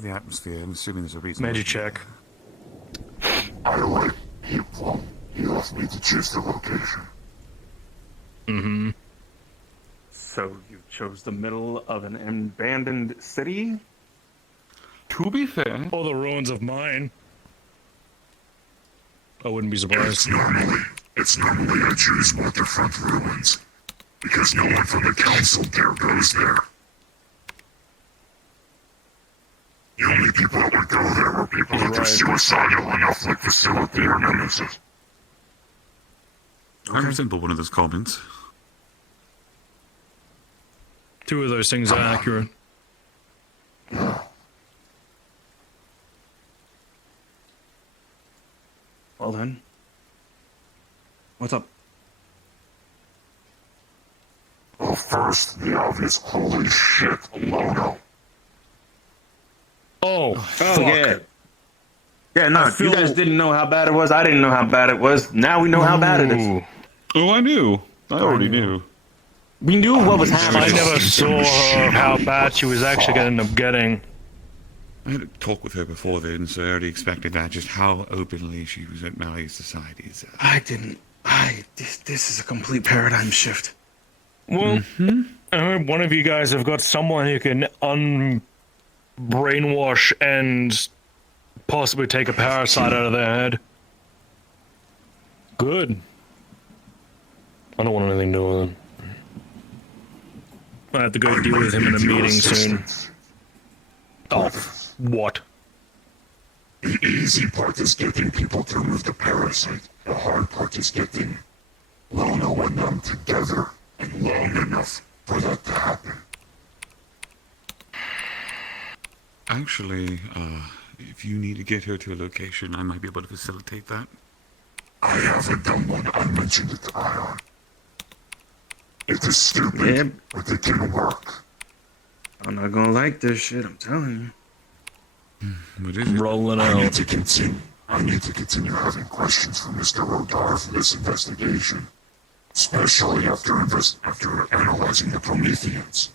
the atmosphere. I'm assuming there's a reason. Magic check. I like people. He left me to choose the location. Mm-hmm. So you chose the middle of an abandoned city? To be fair, All the ruins of mine. I wouldn't be surprised. It's normally I choose waterfront ruins, because no one from the council dare goes there. The only people that would go there were people that are suicidal enough like Facility or Nemesis. I resemble one of those comments. Two of those things are accurate. Well then. What's up? Well, first, the obvious holy shit, Lono. Oh, fuck. Yeah. Yeah, no, you guys didn't know how bad it was. I didn't know how bad it was. Now we know how bad it is. oh, I knew. I already knew. We knew what was happening. I never saw her, how bad she was actually going to end up getting. I had a talk with her before then, so I already expected that. Just how openly she was at Malleus Society's. This is a complete paradigm shift. Well, I heard one of you guys have got someone who can brainwash and possibly take a parasite out of their head. Good. I don't want anything to do with him. I have to go deal with him in a meeting soon. Oh, what? The easy part is getting people to remove the parasite. The hard part is getting Lono and them together and long enough for that to happen. Actually, if you need to get her to a location, I might be able to facilitate that. I haven't done one. I mentioned it to Ion. It is stupid, but it can work. I'm not gonna like this shit, I'm telling you. What is it? Rolling I out. need to continue having questions for Mr. Rodar for this investigation. Especially after analyzing the Prometheans.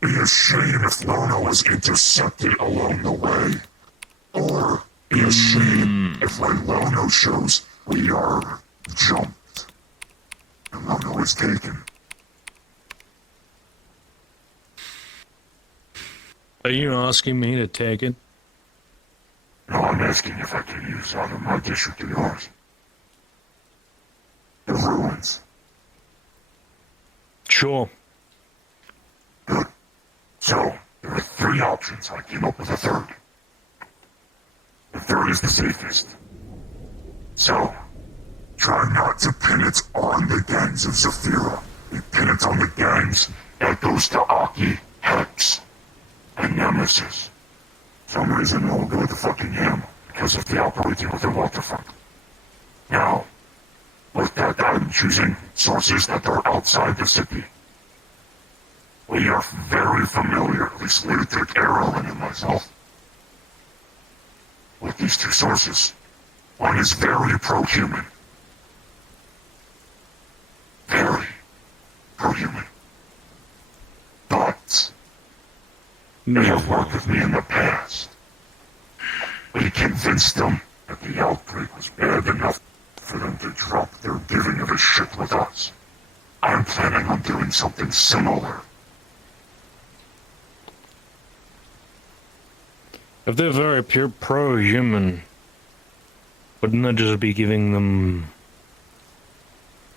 Be a shame if Lono was intercepted along the way. Or be a shame if when Lono shows we are jumped. And Lono is taken. Are you asking me to take it? No, I'm asking if I can use either my district or yours. The ruins. Sure. Good. So, there are three options. I came up with a third. The third is the safest. So, try not to pin it on the gangs of Zaphira. You pin it on the gangs that goes to Aki, Hex, and Nemesis. For some reason, they'll go with the fucking ham because of the operating with the waterfront. Now, with that, I'm choosing sources that are outside the city. We are very familiar, at least Ludic, Erlen, and myself, with these two sources. One is very pro-human. Very pro-human. But they have worked with me in the past. We convinced them that the outbreak was bad enough for them to drop their giving of a shit with us. I'm planning on doing something similar. If they're very pure pro-human, wouldn't that just be giving them,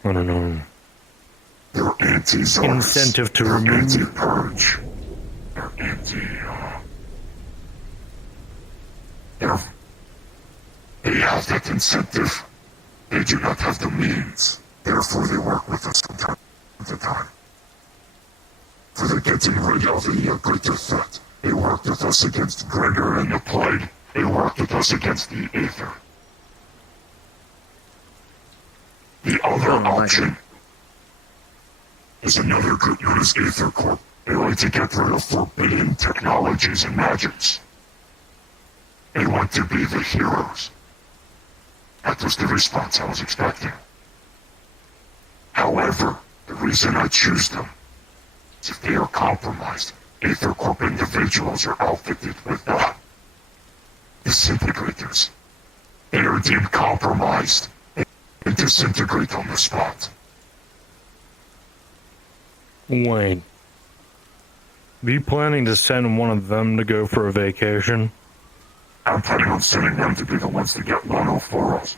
I don't know, They're anti-Zords. incentive to They're remove? anti-purge. They're they have that incentive. They do not have the means. Therefore, they work with us from time to time. For the getting rid of the greater threat. They worked with us against Gregor and the Plague. They worked with us against the Aether. The other option is another group known as Aether Corp. They like to get rid of forbidden technologies and magics. They want to be the heroes. That was the response I was expecting. However, the reason I choose them is if they are compromised, Aether Corp individuals are outfitted with disintegrators. They are deemed compromised and disintegrate on the spot. Wait. Are you planning to send one of them to go for a vacation? I'm planning on sending them to be the ones to get 104 us.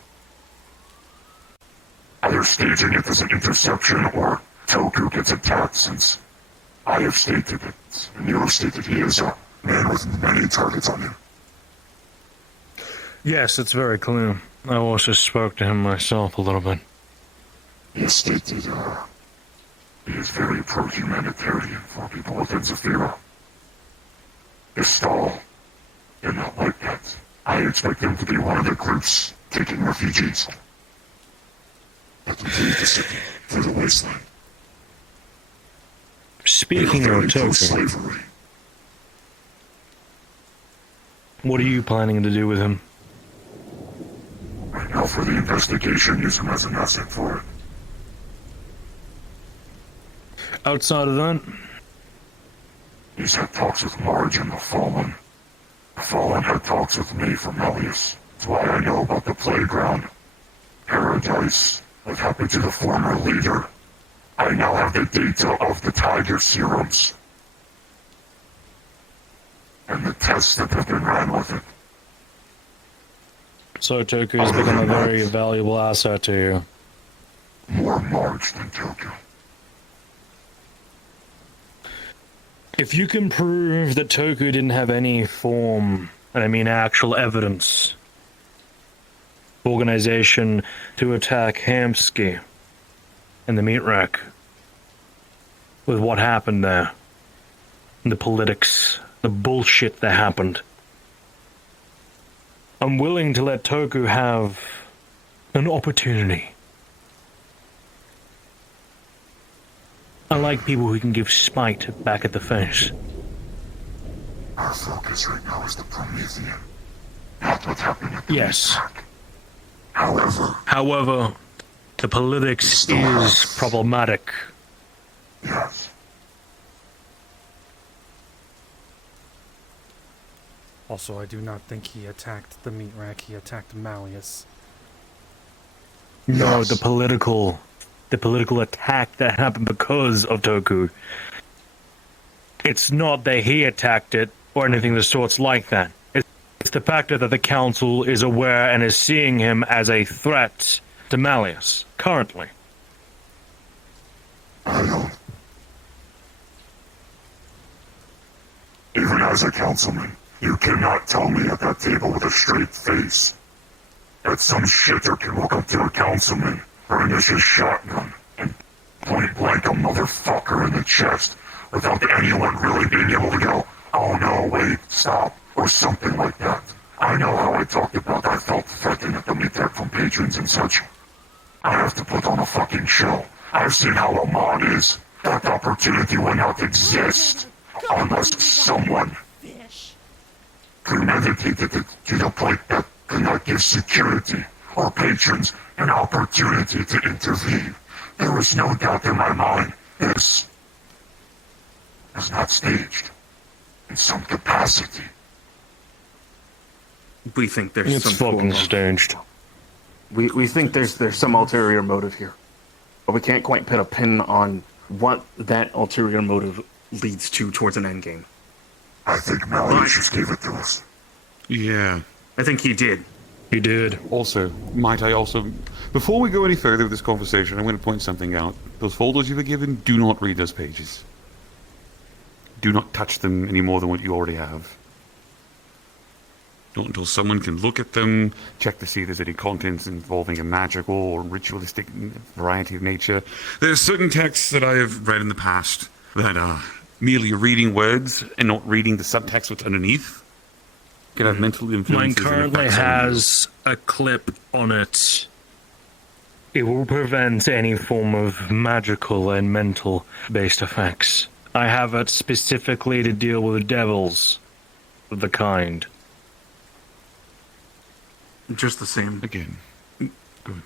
Either staging it as an interception or Toku gets attacked, since I have stated it, and you have stated he is a man with many targets on him. Yes, it's very clear. I also spoke to him myself a little bit. He has stated, he is very pro-humanitarian for people within Zaphira. His stall did not like that. I expect him to be one of the groups taking refugees. Let them leave the city through the wasteland. Speaking of Toku, Slavery. what are you planning to do with him? Right now, for the investigation, use him as an asset for it. Outside of that, He's had talks with Marge and the Fallen. The Fallen had talks with me from Elias. That's why I know about the playground. Paradise. What happened to the former leader? I now have the data of the tiger serums. And the tests that have been ran with it. so Toku has become a very valuable asset to you. More Marge than Toku. If you can prove that Toku didn't have any form, and I mean actual evidence, organization to attack Hamsky and the meat rack, with what happened there, and the politics, the bullshit that happened, I'm willing to let Toku have an opportunity. I like people who can give spite back at the face. Our focus right now is the Promethean. Not what happened at the Yes. attack. However, the politics is problematic. Yes. Also, I do not think he attacked the meat rack, he attacked Malleus. No, Yes. the political attack that happened because of Toku. It's not that he attacked it or anything of the sorts like that. It's the fact that the council is aware and is seeing him as a threat to Malleus, currently. I don't. Even as a councilman, you cannot tell me at that table with a straight face that some shitter can walk up to a councilman, brandish his shotgun, and point blank a motherfucker in the chest without anyone really being able to go, oh no, wait, stop, or something like that. I know how I talked about I felt threatened at the meetup from patrons and such. I have to put on a fucking show. I've seen how a mod is. That opportunity will not exist unless someone premeditated it to the point that could not give security or patrons an opportunity to intervene. There is no doubt in my mind this was not staged in some capacity. We think there's It's some fucking form of- staged. We think there's some ulterior motive here, but we can't quite put a pin on what that ulterior motive leads to towards an end game. I think Malleus just gave it to us. Yeah. I think he did. He did. Also, might I also, before we go any further with this conversation, I'm going to point something out. Those folders you were given, do not read those pages. Do not touch them any more than what you already have. Not until someone can look at them. Check to see if there's any contents involving a magical or ritualistic variety of nature. There are certain texts that I have read in the past that are merely reading words and not reading the subtext what's underneath. Can have mental Mine influences. and currently effects on you. has a clip on it. It will prevent any form of magical and mental based effects. I have it specifically to deal with devils of the kind. Just the same. Again, good.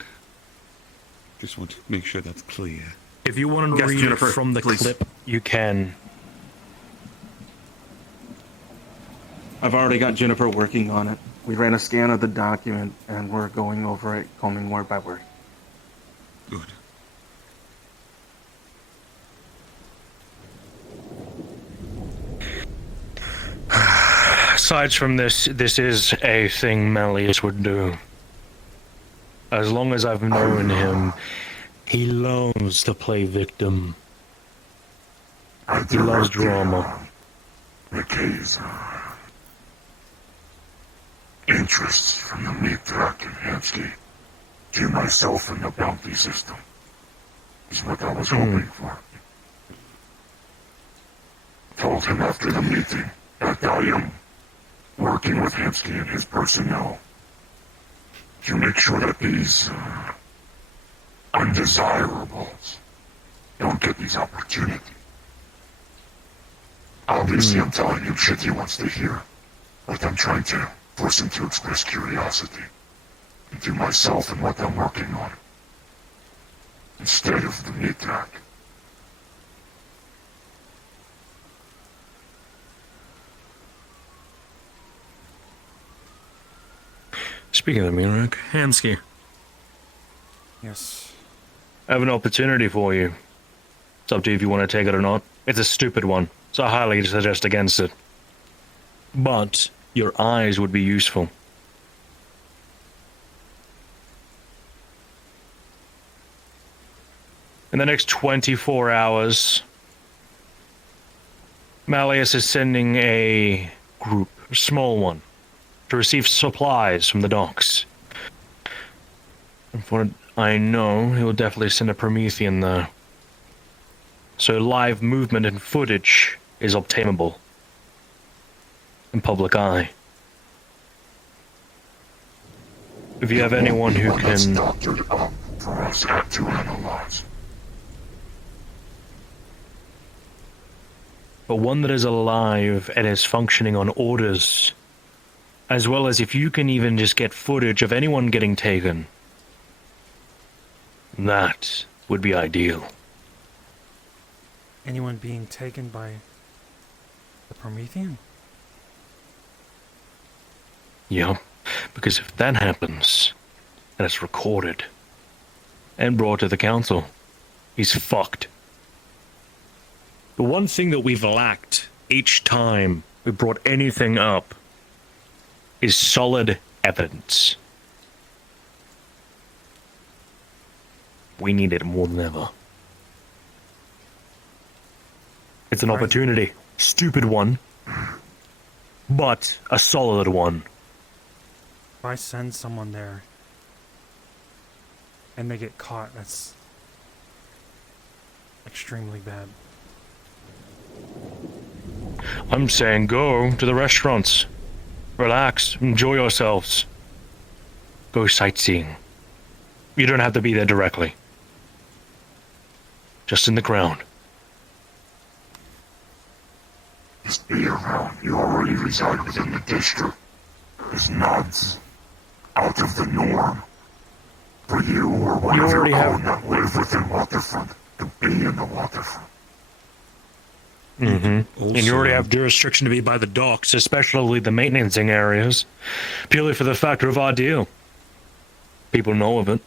Just want to make sure that's clear. If you want to Yes, read Jennifer, it from the please. clip, you can. I've already got Jennifer working on it. We ran a scan of the document, and we're going over it, combing word by word. Good. Aside from this, this is a thing Malleus would do. As long as I've known him, he loves to play victim. He loves drama. McKay's interests from the meat track in Hansky to myself and the bounty system is what I was hoping for. Told him after the meeting that I am working with Hansky and his personnel to make sure that these undesirables don't get these opportunities. Obviously, I'm telling him shit he wants to hear, but I'm trying to force him to express curiosity into myself and what I'm working on, instead of the meat track. Speaking of Mirak, Hansky, Yes. I have an opportunity for you. It's up to you if you want to take it or not. It's a stupid one, so I highly suggest against it. But your eyes would be useful. In the next 24 hours, Malleus is sending a group, a small one, to receive supplies from the docks. And for what I know, he will definitely send a Promethean there. So live movement and footage is obtainable in public eye. If you have anyone who One that's can... doctored up for us to analyze. But one that is alive and is functioning on orders, as well as if you can even just get footage of anyone getting taken, that would be ideal. Anyone being taken by the Promethean? Yeah, because if that happens, and it's recorded, and brought to the council, he's fucked. The one thing that we've lacked each time we brought anything up is solid evidence. We need it more than ever. It's an opportunity. Stupid one, but a solid one. If I send someone there and they get caught, that's extremely bad. I'm saying go to the restaurants. Relax, enjoy yourselves. Go sightseeing. You don't have to be there directly. Just in the ground. Just be around. You already reside within the district. There's nods out of the norm. For you or whatever already you have- that live within Waterfront to be in the Waterfront. Mm-hmm. And you already Also- have jurisdiction to be by the docks, especially the maintenancing areas, purely for the factor of our deal. People know of it.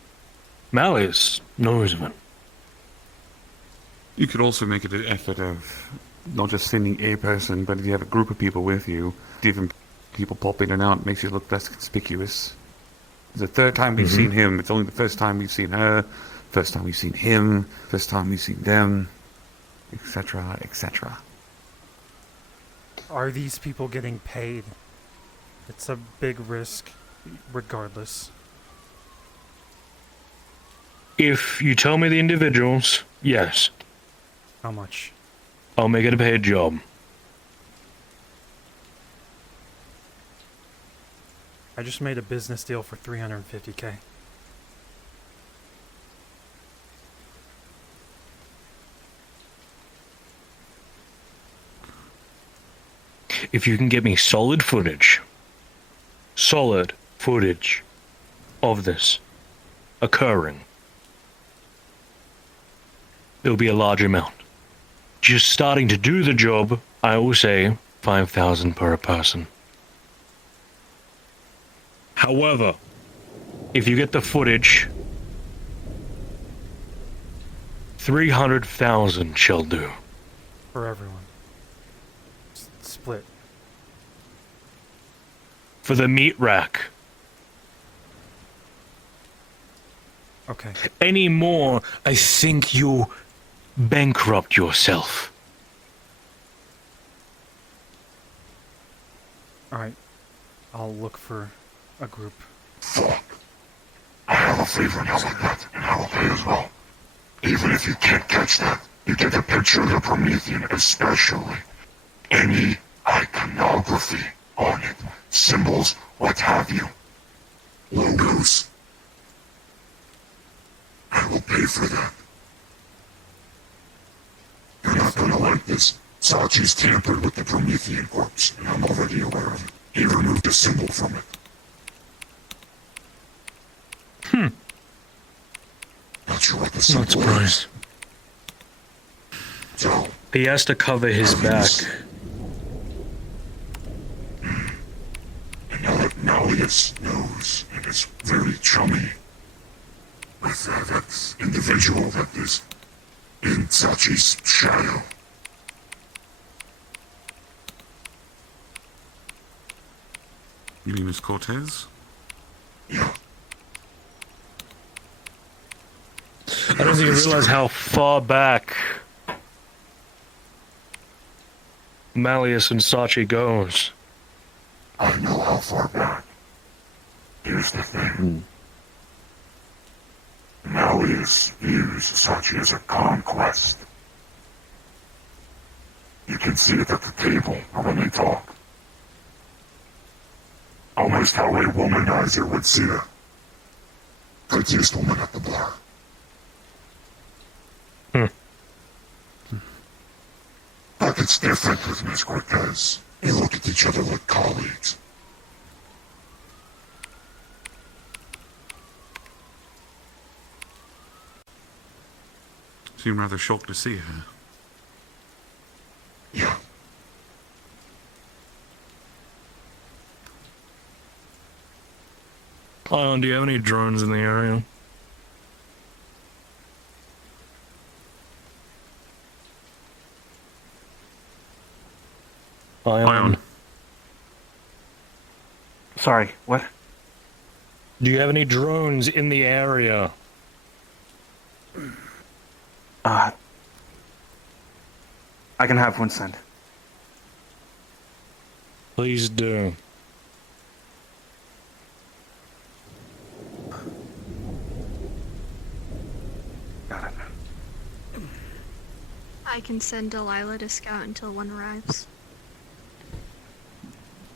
Malleus knows of it. You could also make it an effort of not just sending a person, but if you have a group of people with you, different people pop in and out, makes you look less conspicuous. It's the third time we've seen him. It's only the first time we've seen her, first time we've seen him, first time we've seen them, etc., etc. Are these people getting paid? It's a big risk, regardless. If you tell me the individuals, yes, How much? I'll make it a paid job. I just made a business deal for 350K. If you can get me solid footage of this occurring, it'll be a large amount. Just starting to do the job, I will say 5,000 per person. However, if you get the footage, 300,000 shall do. For everyone. Split. For the meat rack. Okay. Any more, I think you bankrupt yourself. Alright. I'll look for a group. Fuck. I have a favor now like that, and I will pay as well. Even if you can't catch that, you get the picture of the Promethean, especially. Any iconography on it, symbols, what have you. Logos. I will pay for that. You're not gonna like this. Sachi's tampered with the Promethean corpse, and I'm already aware of it. He removed a symbol from it. Not sure what the symbol Not surprised. is. So, He has to cover his back. and now that Malleus knows, and is very chummy with that individual that is in Sachi's shadow. You mean Miss Cortez? Yeah. I don't think you realize how far back Malleus and Sachi goes. I know how far back. Here's the thing. Malleus views Sachi as a conquest. You can see it at the table or when they talk. Almost how a womanizer would see the prettiest woman at the bar. But it's different with Miss Cortez. They look at each other like colleagues. Seem rather shocked to see her. Yeah. Ion, do you have any drones in the area? Ion. Sorry, what? Do you have any drones in the area? I can have one sent. Please do. Got it. I can send Delilah to scout until one arrives.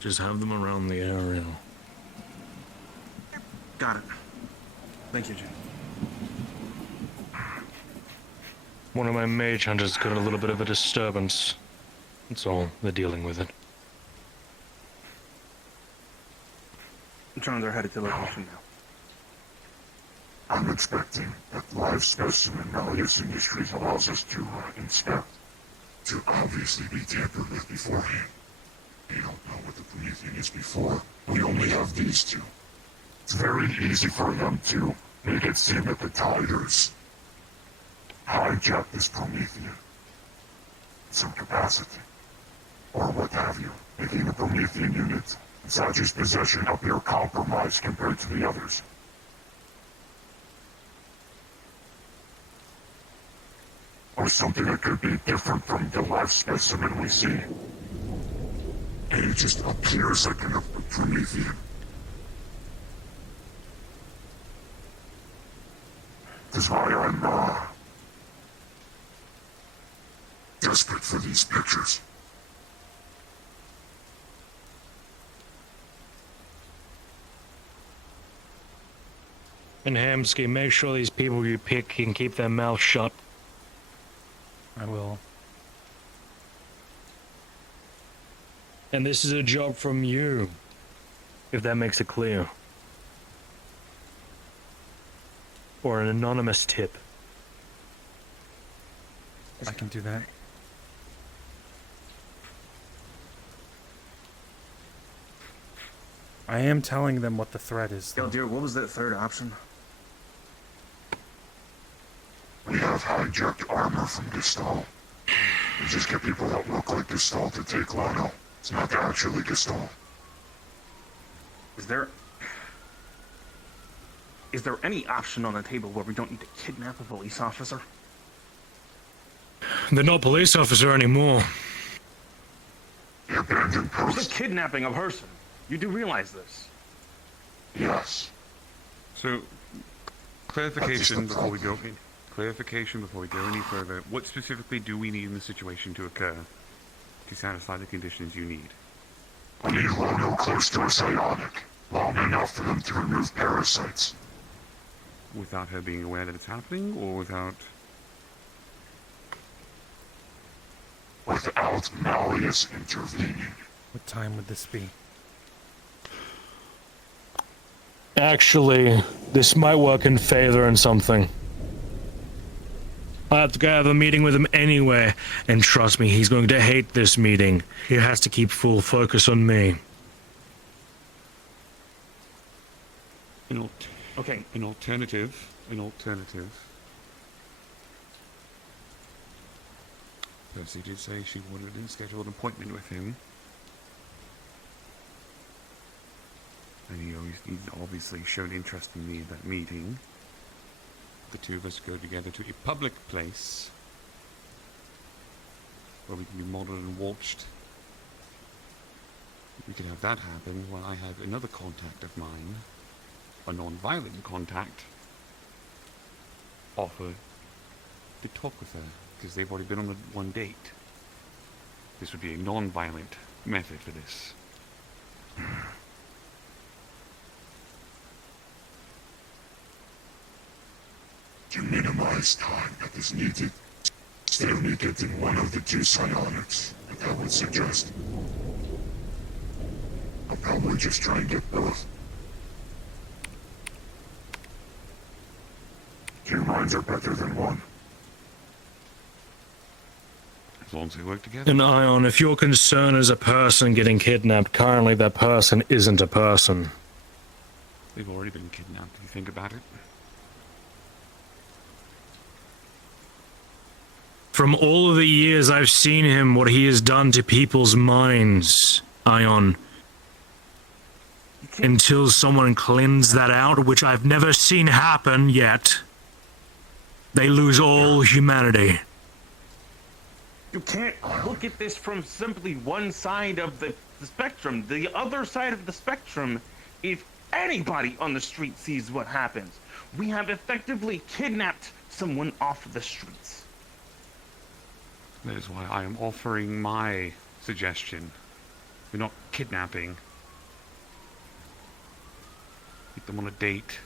Just have them around the area. Got it. Thank you, Jay. One of my mage hunters got a little bit of a disturbance. That's all. They're dealing with it. Drones are headed to location now. I'm expecting that live specimen Malleus Industries allows us to inspect, to obviously be tampered with beforehand. We don't know what the Promethean is before. We only have these two. It's very easy for them to make it seem that the Tigers hijacked this Promethean in some capacity, or what have you, making the Promethean unit in Saji's possession appear compromised compared to the others. Or something that could be different from the last specimen we see. And it just appears like a Promethean. That's why I'm, desperate for these pictures. And Hamsky, make sure these people you pick can keep their mouths shut. I will. And this is a job from you, if that makes it clear. Or an anonymous tip. I can do that. I am telling them what the threat is. Yo, dear, what was that third option? We have hijacked armor from Gestalt. We just get people that look like Gestalt to take Lono. It's not actually Gestalt. Is there any option on the table where we don't need to kidnap a police officer? They're not police officer anymore. The abandoned We're post. kidnapping a person. You do realize this? Yes. So, clarification That's before we the go problem. in. Clarification before we go any further. What specifically do we need in the situation to occur to satisfy the conditions you need? We need Lono close to a psionic, long enough for them to remove parasites. Without her being aware that it's happening, or without... Without Malleus intervening. What time would this be? Actually, this might work in favor in something. I have to go have a meeting with him anyway, and trust me, he's going to hate this meeting. He has to keep full focus on me. Okay. An alternative. Percy did say she wanted to schedule an appointment with him. And he obviously showed interest in me at that meeting. The two of us go together to a public place where we can be monitored and watched. We can have that happen while I have another contact of mine, a non-violent contact, offer to talk with her, because they've already been on one date. This would be a non-violent method for this. To minimize time that is needed, stay only getting one of the two psionics, like I would suggest. I'll probably just try and get both. Two minds are better than one. As long as they work together. And Ion, if your concern is a person getting kidnapped, currently that person isn't a person. They've already been kidnapped, if you think about it. From all of the years I've seen him, what he has done to people's minds, Ion. Until someone cleans that out, which I've never seen happen yet, they lose all humanity. You can't look at this from simply one side of the spectrum. The other side of the spectrum, if anybody on the street sees what happens, we have effectively kidnapped someone off the streets. That is why I am offering my suggestion. We're not kidnapping. Get them on a date.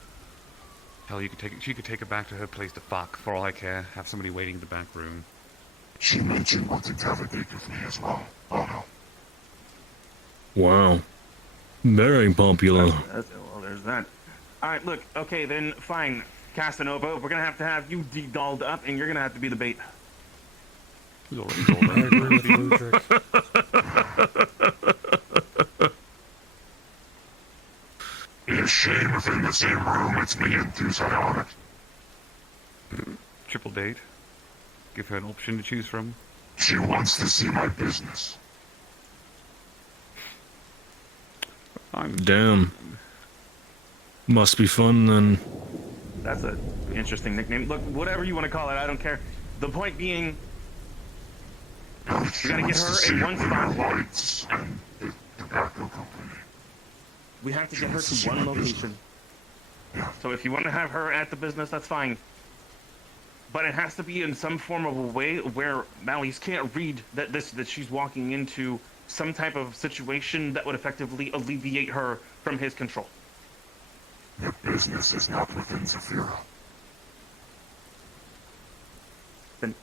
Hell, she could take her back to her place to fuck, for all I care. Have somebody waiting in the back room. She mentioned wanting to have a date with me as well. Oh no. Wow. Very popular. Well, there's that. Alright, look, okay, then fine. Casanova, we're gonna have you de-dolled up, and you're gonna have to be the bait. He's already told I her. agree with Ludric. Be a shame if in the same room it's me and two psionics. Triple date. Give her an option to choose from. She wants to see my business. Damn. Must be fun then. That's an interesting nickname. Look, whatever you want to call it, I don't care. The point being, She gotta get wants to her see in one it with spot. her lights and the tobacco company. we have to get her to one location. Yeah. So if you want to have her at the business, that's fine. But it has to be in some form of a way where Malleus can't read that she's walking into some type of situation that would effectively alleviate her from his control. The business is not within Zaphira. Then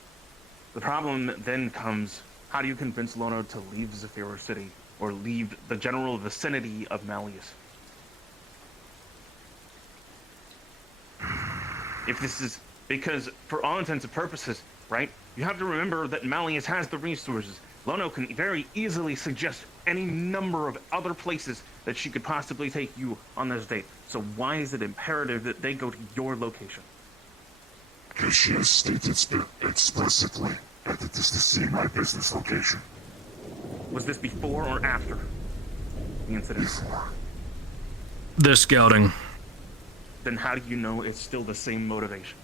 the problem then comes, how do you convince Lono to leave Zaphira City or leave the general vicinity of Malleus? If this is because, for all intents and purposes, right, you have to remember that Malleus has the resources. Lono can very easily suggest any number of other places that she could possibly take you on this date. So why is it imperative that they go to your location? Because she has stated explicitly that it is to see my business location. Was this before or after the incident? Before. The scouting. Then how do you know it's still the same motivation?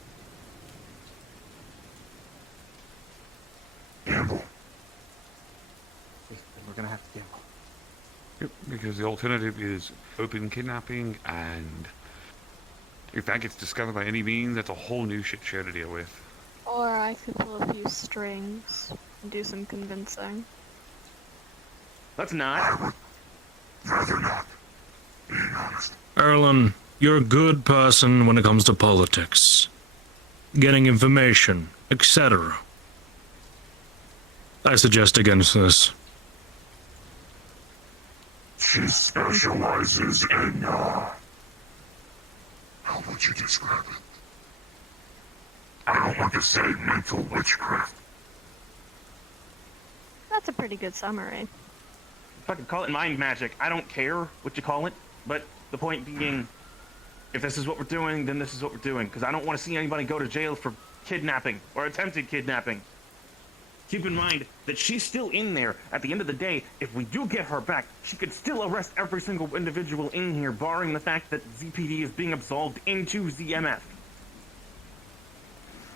Gamble. Then we're gonna have to gamble. Yep, because the alternative is open kidnapping, and if that gets discovered by any means, that's a whole new shit show to deal with. Or I could pull a few strings and do some convincing. Let's not. I would rather not, being honest. Erlen, you're a good person when it comes to politics. Getting information, etc. I suggest against this. She specializes in, how would you describe it? I don't want to say mental witchcraft. That's a pretty good summary. Fucking call it mind magic. I don't care what you call it, but the point being, if this is what we're doing, then this is what we're doing. Because I don't want to see anybody go to jail for kidnapping or attempted kidnapping. Keep in mind that she's still in there. At the end of the day, if we do get her back, she could still arrest every single individual in here, barring the fact that ZPD is being absolved into ZMF.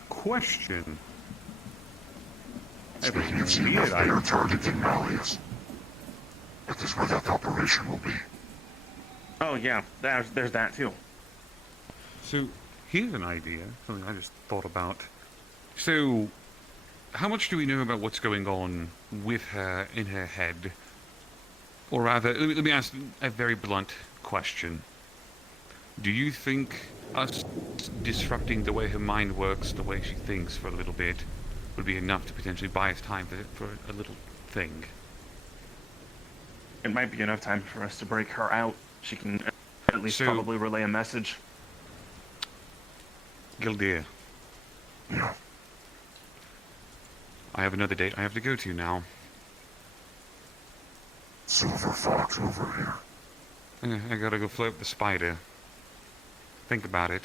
Question. Speaking of ZMF, they are targeting Malleus. That is where that operation will be. Oh yeah, there's that too. So, here's an idea, something I just thought about. So, how much do we know about what's going on with her in her head? Or rather, let me ask a very blunt question. Do you think us disrupting the way her mind works, the way she thinks for a little bit, would be enough to potentially buy us time for a little thing? It might be enough time for us to break her out. She can at least probably relay a message. Gildir, Yeah. I have another date I have to go to now. Silver Fox over here. I gotta go float the spider. Think about it.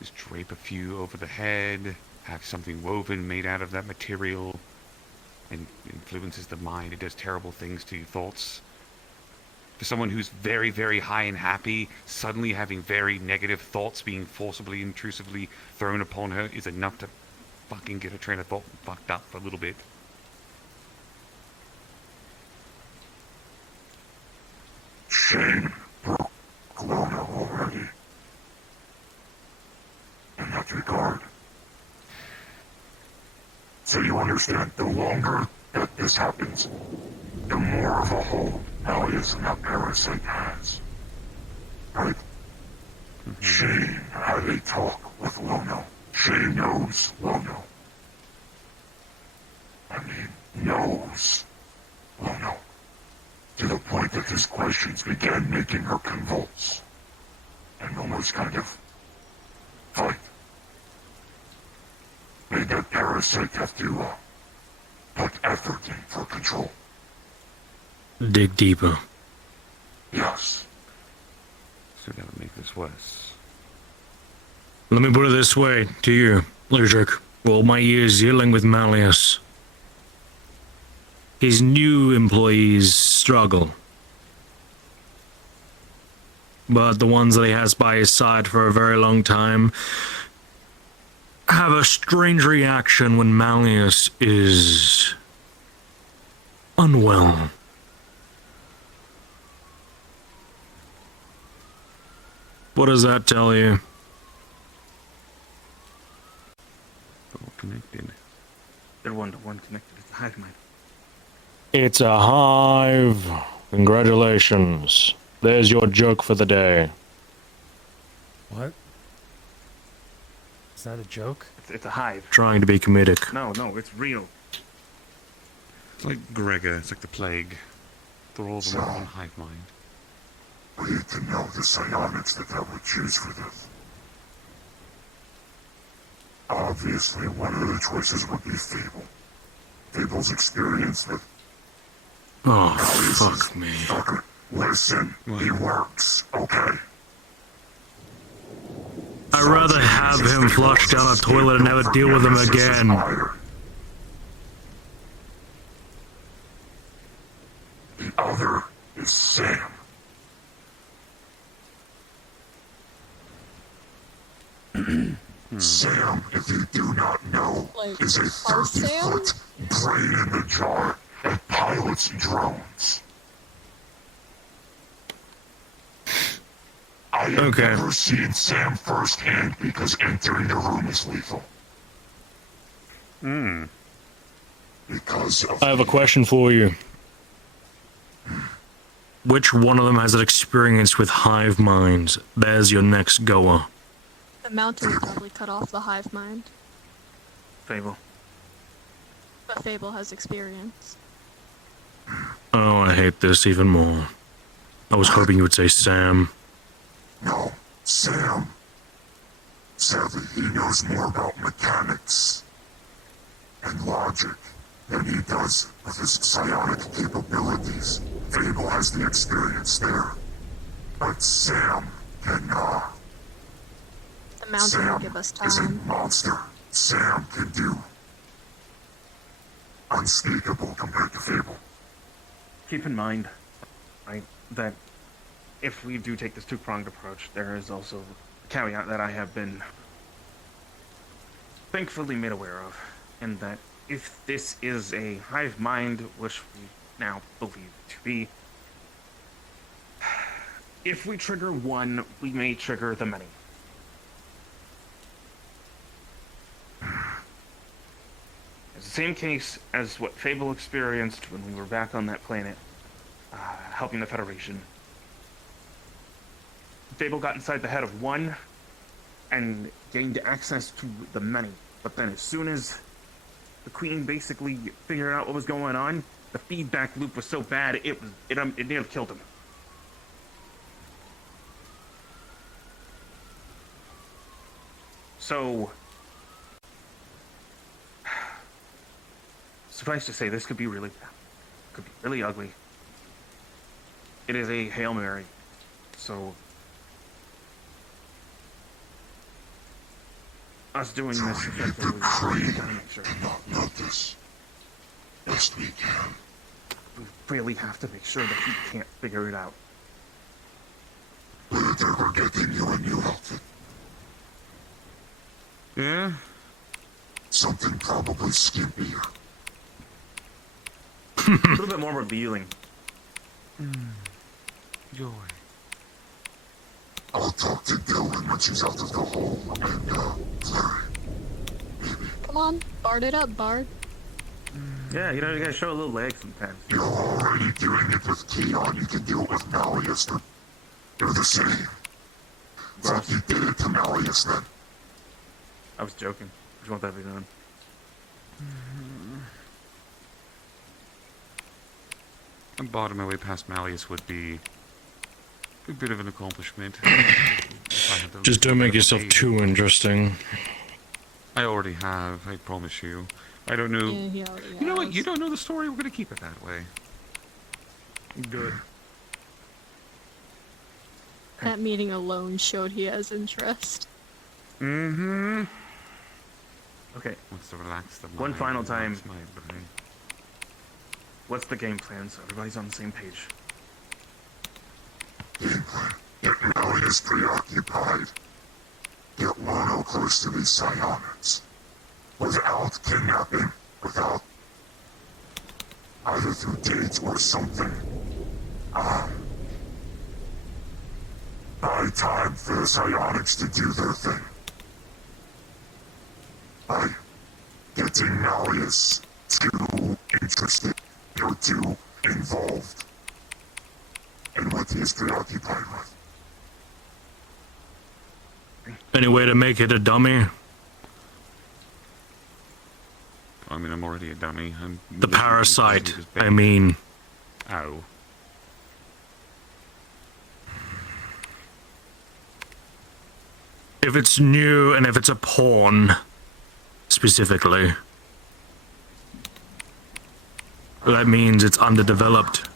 Just drape a few over the head, have something woven made out of that material, and influences the mind. It does terrible things to your thoughts. For someone who's very, very high and happy, suddenly having very negative thoughts being forcibly, intrusively thrown upon her is enough to fucking get her train of thought fucked up for a little bit. Shane broke Lona already. In that regard. So you understand, the longer that this happens, the more of a hold Malleus and that parasite has. Right? Shane had a talk with Lono. Shane knows Lono. I mean, knows Lono. To the point that his questions began making her convulse. And almost kind of fight. Made that parasite have to put effort in for control. Dig deeper. Yes. So that'll make this worse. Let me put it this way to you, Ludric. All my years dealing with Malleus, his new employees struggle. But the ones that he has by his side for a very long time have a strange reaction when Malleus is unwell. What does that tell you? All connected. They're one-to-one connected. It's a hive mind. It's a hive. Congratulations. There's your joke for the day. What? Is that a joke? It's a hive. Trying to be comedic. No, it's real. It's like Gregor, it's like the plague. They're all in one hive mind. We need to know the psionics that I would choose for this. Obviously, one of the choices would be Fable. Fable's experience with Oh, fuck me. Fucker, listen, he works, okay? I'd rather have him flush down a toilet and never deal with him again. The other is Sam. Sam, if you do not know, Like, is a our Sam? 30-foot brain in the jar that pilots drones. I have Okay. never seen Sam firsthand because entering the room is lethal. Because of I have a question for you. Which one of them has an experience with hive minds? There's your next goer. The mountain probably cut off the hive mind, Fable. but Fable has experience. Oh, I hate this even more. I was hoping you would say Sam. No, Sam. Sadly, he knows more about mechanics and logic than he does with his psionic capabilities. Fable has the experience there, but Sam cannot. The mountain will Sam give us is a time. monster. Sam can do unspeakable compared to Fable. Keep in mind, that if we do take this two-pronged approach, there is also a caveat that I have been thankfully made aware of, and that if this is a hive mind, which we now believe to be, if we trigger one, we may trigger the many. It's the same case as what Fable experienced when we were back on that planet, helping the Federation. Fable got inside the head of one and gained access to the many. But then as soon as the Queen basically figured out what was going on, the feedback loop was so bad it nearly killed him. So suffice to say, this could be really bad. Could be really ugly. It is a Hail Mary. So us doing this effectively, we gotta make sure. Not notice. Best we can. We really have to make sure that he can't figure it out. We're getting you a new outfit. Yeah? Something probably skimpier. A little bit more revealing. Joy. I'll talk to Dylan when she's out of the hole, and, Larry. Come on, bard it up, bard. Yeah, you know, you gotta show a little leg sometimes. You're already doing it with Keon, you can do it with Malleus, they're the same. Thought you did it to Malleus then. I was joking. I just want that to be done. Bottom my way past Malleus would be a bit of an accomplishment. If I had those Just don't make kind of yourself occasions. too interesting. I already have, I promise you. I don't know. Yeah, he already You know what? has. You don't know the story. We're gonna keep it that way. Good. That meeting alone showed he has interest. Mm-hmm. Okay, Wants to relax the mind. One final time. relax my brain. what's the game plan so everybody's on the same page? Game plan. Get Malleus preoccupied. Get Lono close to these psionics. Without kidnapping. Without... either through dates or something. Buy time for the psionics to do their thing. By getting Malleus too interested or too involved in what he is preoccupied with. Any way to make it a dummy? I mean, I'm already a dummy. I'm The parasite, I mean. mean. Ow. If it's new and if it's a pawn, specifically. That means it's underdeveloped.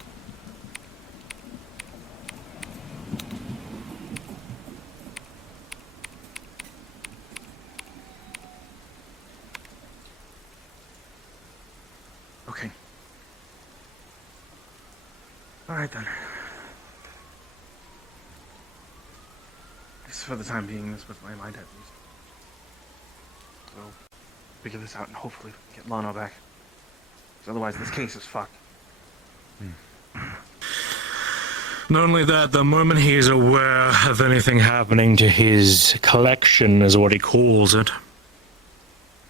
Okay. Alright then. Just for the time being, this was my mind at least. So, figure this out and hopefully we can get Lano back. 'Cause otherwise this case is fucked. Not only that, the moment he is aware of anything happening to his collection, is what he calls it,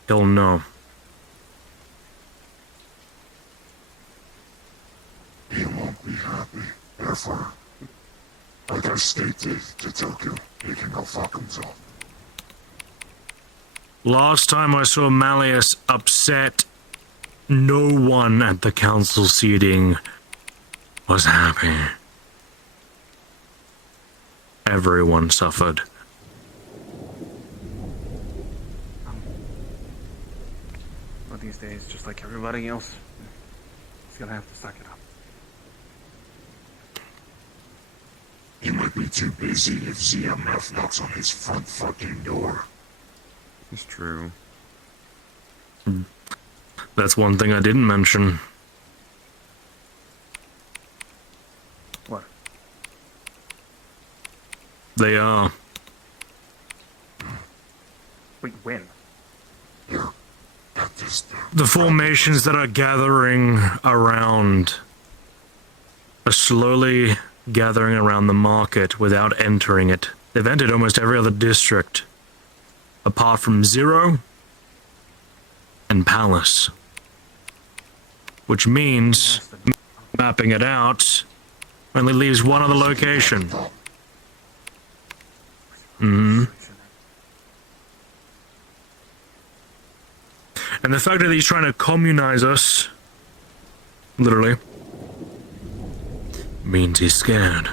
he'll know. He won't be happy. Therefore, like I stated to Tokyo, he can go fuck himself. Last time I saw Malleus upset, no one at the council seating was happy. Everyone suffered. But these days, just like everybody else, he's gonna have to suck it up. He might be too busy if ZMF knocks on his front fucking door. It's true. That's one thing I didn't mention. What? They are. Wait, when? Here, at this The formations that are gathering around are slowly gathering around the market without entering it. They've entered almost every other district, apart from Zero and Palace. Which means, mapping it out, only leaves one other location. And the fact that he's trying to communize us, literally, means he's scared.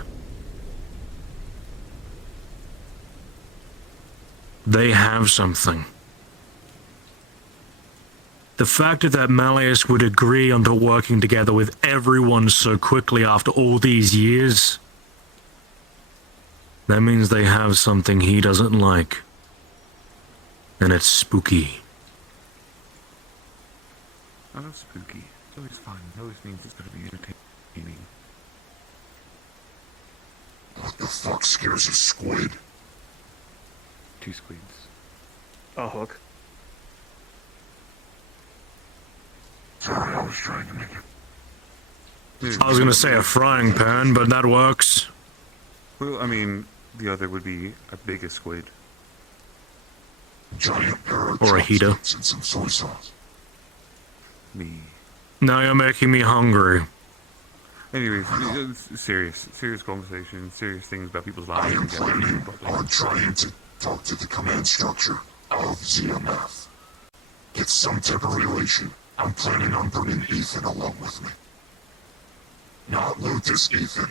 They have something. The fact that Malleus would agree onto working together with everyone so quickly after all these years, that means they have something he doesn't like. And it's spooky. I love spooky. It's always fun. It always means it's going to be entertaining. What the fuck scares a squid? 2 squids. A hook. Sorry, I was trying to make it. I was gonna say a frying pan, but that works. Well, I mean, the other would be a bigger squid. Giant pair of Or a heater. chopsticks and some soy sauce. Me. Now you're making me hungry. Anyways, serious conversation, serious things about people's I lives. am and getting planning properly. on trying to talk to the command structure of ZMF. Get some type of relation. I'm planning on bringing Ethan along with me. Not Lucas, Ethan.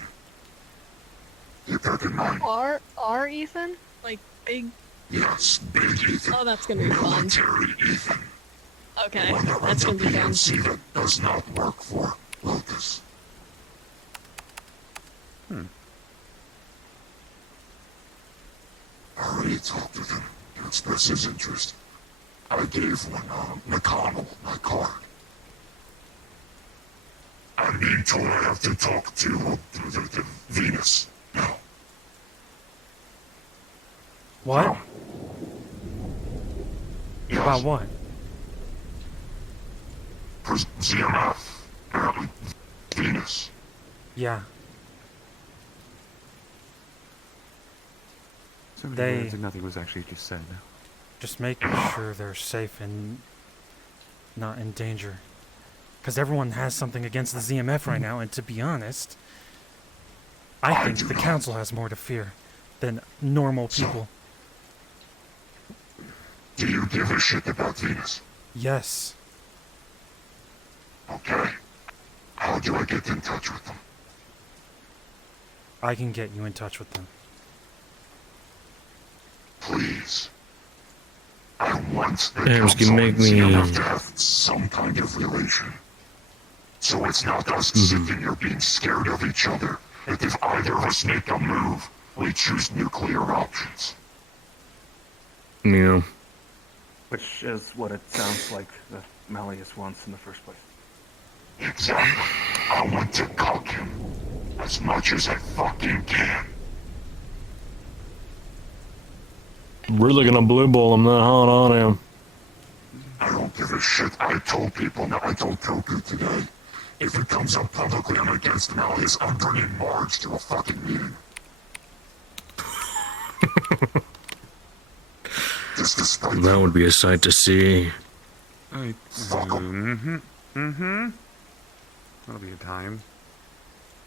Keep that in mind. R Ethan? Like big. Yes, big Ethan. Oh, that's gonna be fun. Military Ethan. Okay, One that that's runs a gonna be fun. PMC that does not work for Lucas. I already talked with him to express his interest. I gave McConnell my card. I'm being told I have to talk to the Venus now. What? Yes, About what? for ZMF, apparently Venus. Yeah. So many They- words and nothing was actually just said. Just making sure they're safe and not in danger. Because everyone has something against the ZMF right now, and to be honest, I think the council has more to fear than normal people. Do you give a shit about Venus? Yes. Okay. How do I get in touch with them? I can get you in touch with them. Please. I want the James, council you make and ZMF me- to have some kind of relation. So it's not us sitting here being scared of each other. And if either of us make a move, we choose nuclear options. Yeah. Which is what it sounds like that Malleus wants in the first place. Exactly. I want to cock him as much as I fucking can. Really gonna blue ball him that hard, aren't you? I don't give a shit. I told people, now I told Toku today. If it comes up publicly I'm against Malleus, I'm bringing Marge to a fucking meeting. Just to spite That would be a sight to see. Alright. Fuck 'em. That'll be a time.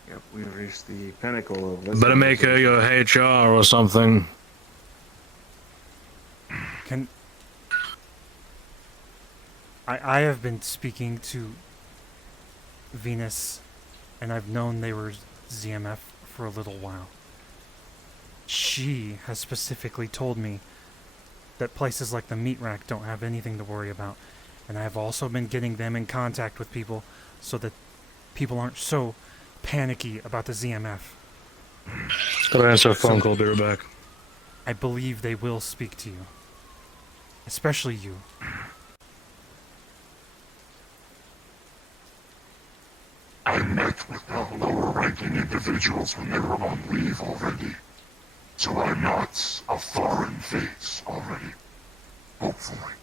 Yep, we reached the pinnacle of this. Better make her your HR or something. Can I have been speaking to Venus, and I've known they were ZMF for a little while. She has specifically told me that places like the meat rack don't have anything to worry about, and I have also been getting them in contact with people so that people aren't so panicky about the ZMF. Gotta answer a phone call, be right back. I believe they will speak to you. Especially you. I met with the lower-ranking individuals when they were on leave already. So I'm not a foreign face already. Hopefully.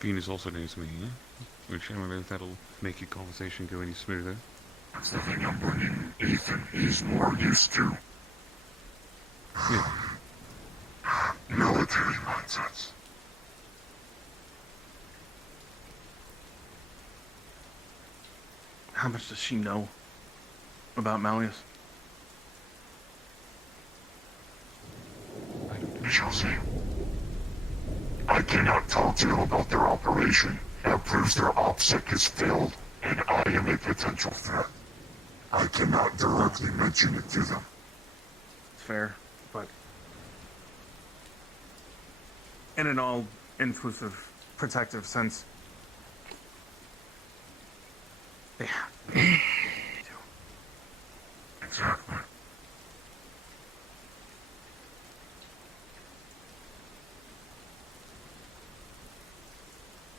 Venus also knows me, which I don't know if that'll make your conversation go any smoother. That's the thing I'm bringing Ethan. He's more used to. Military mindsets. How much does she know about Malleus? We shall see. I cannot talk to you about their operation. That proves their OPSEC has failed, and I am a potential threat. I cannot directly mention it to them. It's fair, but in an all-inclusive, protective sense, they have to. Exactly.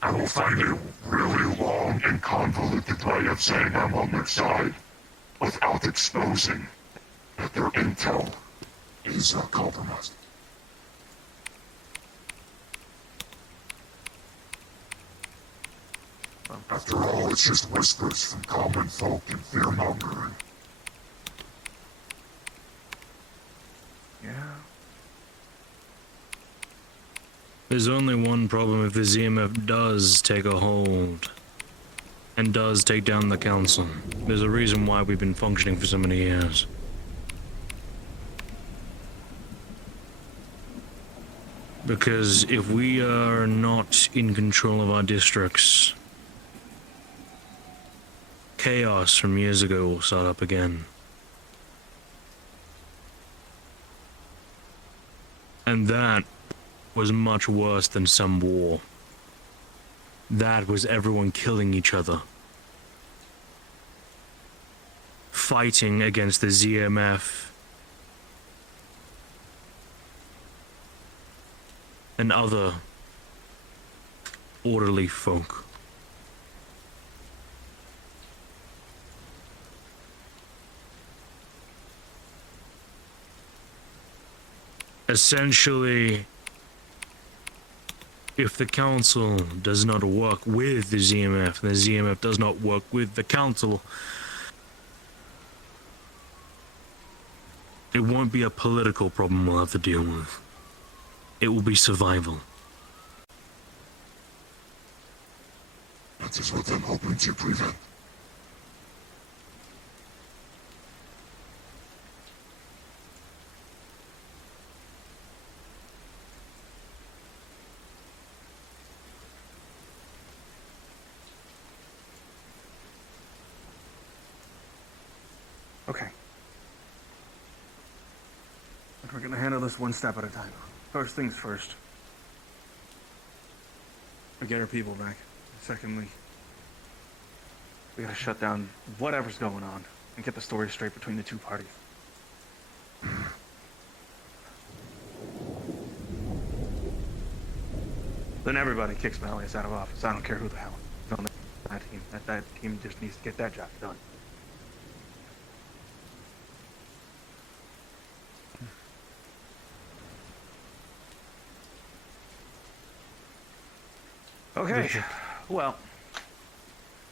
I will find a really long and convoluted way of saying I'm on their side without exposing that their intel is compromised. After all, it's just whispers from common folk and fear-mongering. Yeah. There's only one problem if the ZMF does take a hold and does take down the council. There's a reason why we've been functioning for so many years. Because if we are not in control of our districts, chaos from years ago will start up again. And that was much worse than some war. That was everyone killing each other. Fighting against the ZMF and other orderly folk. Essentially, if the council does not work with the ZMF, and the ZMF does not work with the council, it won't be a political problem we'll have to deal with. It will be survival. That is what I'm hoping to prevent. Okay. But we're gonna handle this one step at a time. First things first. We get our people back. Secondly, We gotta shut down whatever's going on and get the story straight between the two parties. Then everybody kicks Malleus out of office. I don't care who the hell is on that team. That team just needs to get that job done. Okay, Richard. well,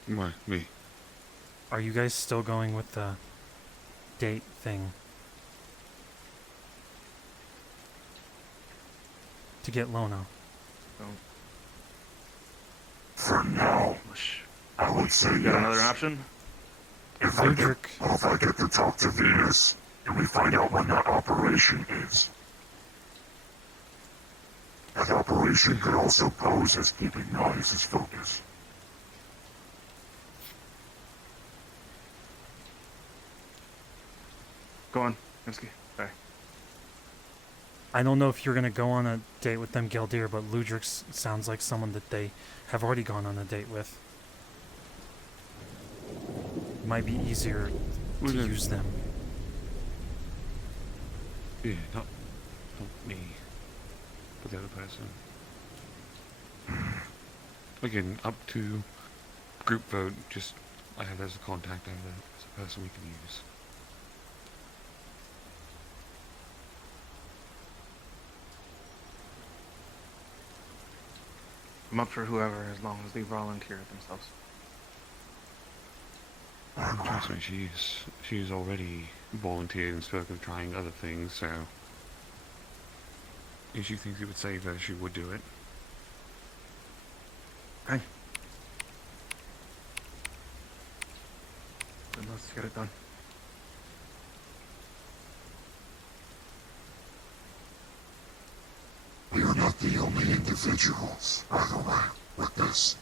Why, me? Are you guys still going with the date thing? To get Lono? For now, I would say you got yes. another option? If Ludric. I get to talk to Venus, and we find out when that operation is. That operation could also pose as keeping Malleus's focus. Go on, Minsky. Sorry. I don't know if you're gonna go on a date with them, Geldir, but Ludric sounds like someone that they have already gone on a date with. Might be easier to Well, use them. Yeah, not me, but the other person. Again, up to group vote. Just I have as a contact as a person we can use. I'm up for whoever, as long as they volunteer themselves. Trust me, she's already volunteered and spoken of trying other things, so if she thinks it would save her, she would do it. Okay. Then let's get it done. We are not the only individuals, by the way, with this.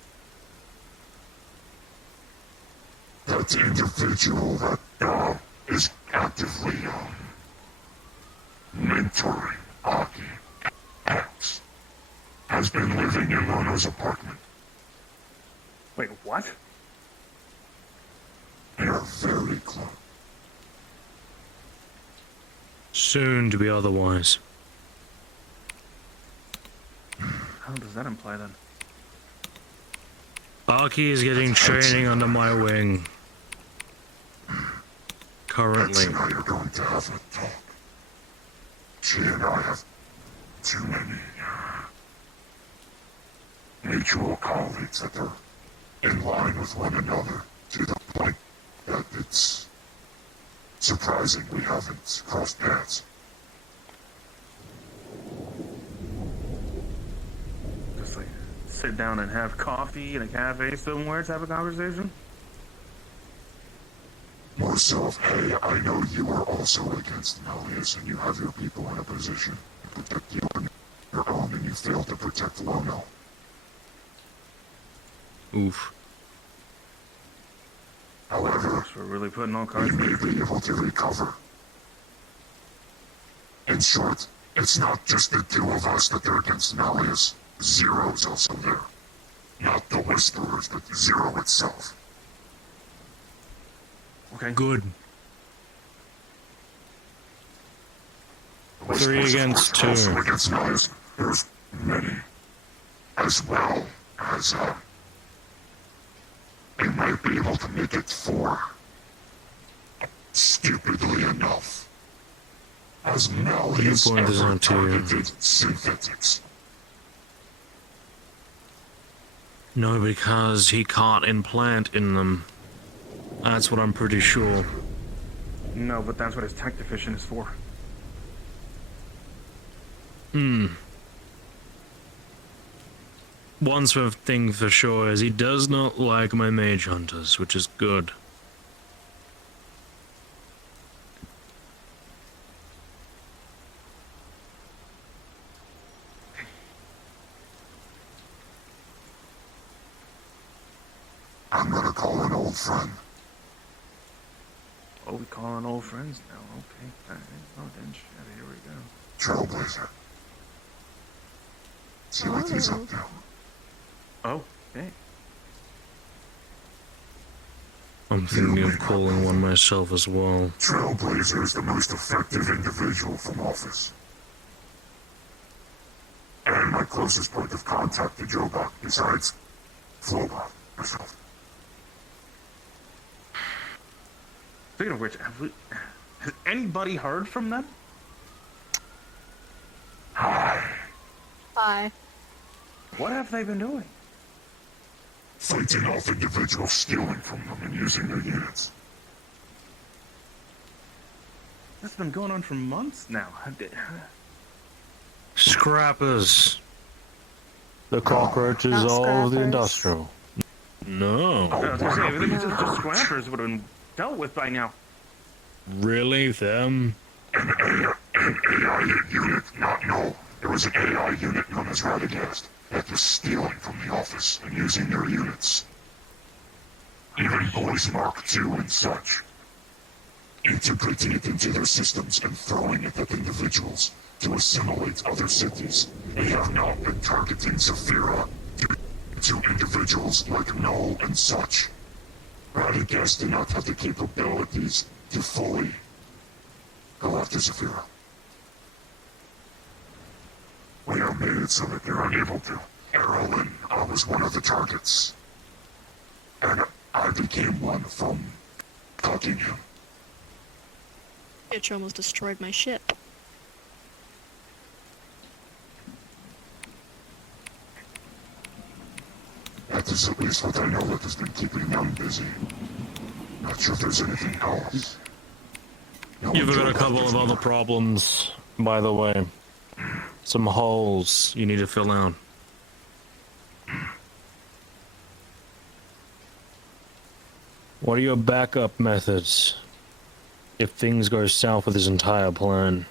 That individual that is actively mentoring Aki X has been living in Lono's apartment. Wait, what? They are very close. Soon to be otherwise. How does that imply then? Arky is getting training under my wing. Currently. That's how you're going to have a talk. She and I have too many mutual colleagues that are in line with one another to the point that it's surprising we haven't crossed paths. Just like sit down and have coffee in a cafe somewhere type of conversation? More so of, hey, I know you are also against Malleus and you have your people in a position to protect you on your own and you fail to protect Lono. Oof. However, We're really putting all we cards. may be able to recover. In short, it's not just the two of us that are against Malleus. Zero's also there. Not the Whisperers, but Zero itself. Okay. Good. The Three Whisperers, of against course, are two. also against Malleus. There's many. As well as, they might be able to make it 4. Stupidly enough. As Malleus point this ever out to you. targeted synthetics. No, because he can't implant in them. That's what I'm pretty sure. No, but that's what his tech division is for. One sort of thing for sure is he does not like my mage hunters, which is good. I'm gonna call an old friend. Oh, we calling old friends now. Okay. Alright. Oh, then shit. Here we go. Trailblazer. See what he's up to. Oh, hey. I'm thinking of calling one myself as well. Trailblazer is the most effective individual from office. And my closest point of contact to Jobot besides Flobot herself. Speaking of which, has anybody heard from them? Bye. What have they been doing? Fighting off individuals stealing from them and using their units. That's been going on for months now. Scrappers. The cockroaches Not of the scrappers. industrial. No. I was gonna say, if it was just scrappers would have been dealt with by now. Really? Them? An AI unit, no. There was an AI unit known as Radagast that was stealing from the office and using their units. Even Boys Mark II and such. Integrating it into their systems and throwing it at individuals to assimilate other cities. They have now been targeting Zaphira to individuals like Null and such. Radagast do not have the capabilities to fully go after Zaphira. We have made it so that they're unable to. Errol I was one of the targets. And I became one from talking him. Bitch almost destroyed my ship. That is at least what I know that has been keeping them busy. Not sure if there's anything else. No You've one got a told couple us of other more. problems, by the way. Some holes you need to fill out. What are your backup methods if things go south with this entire plan?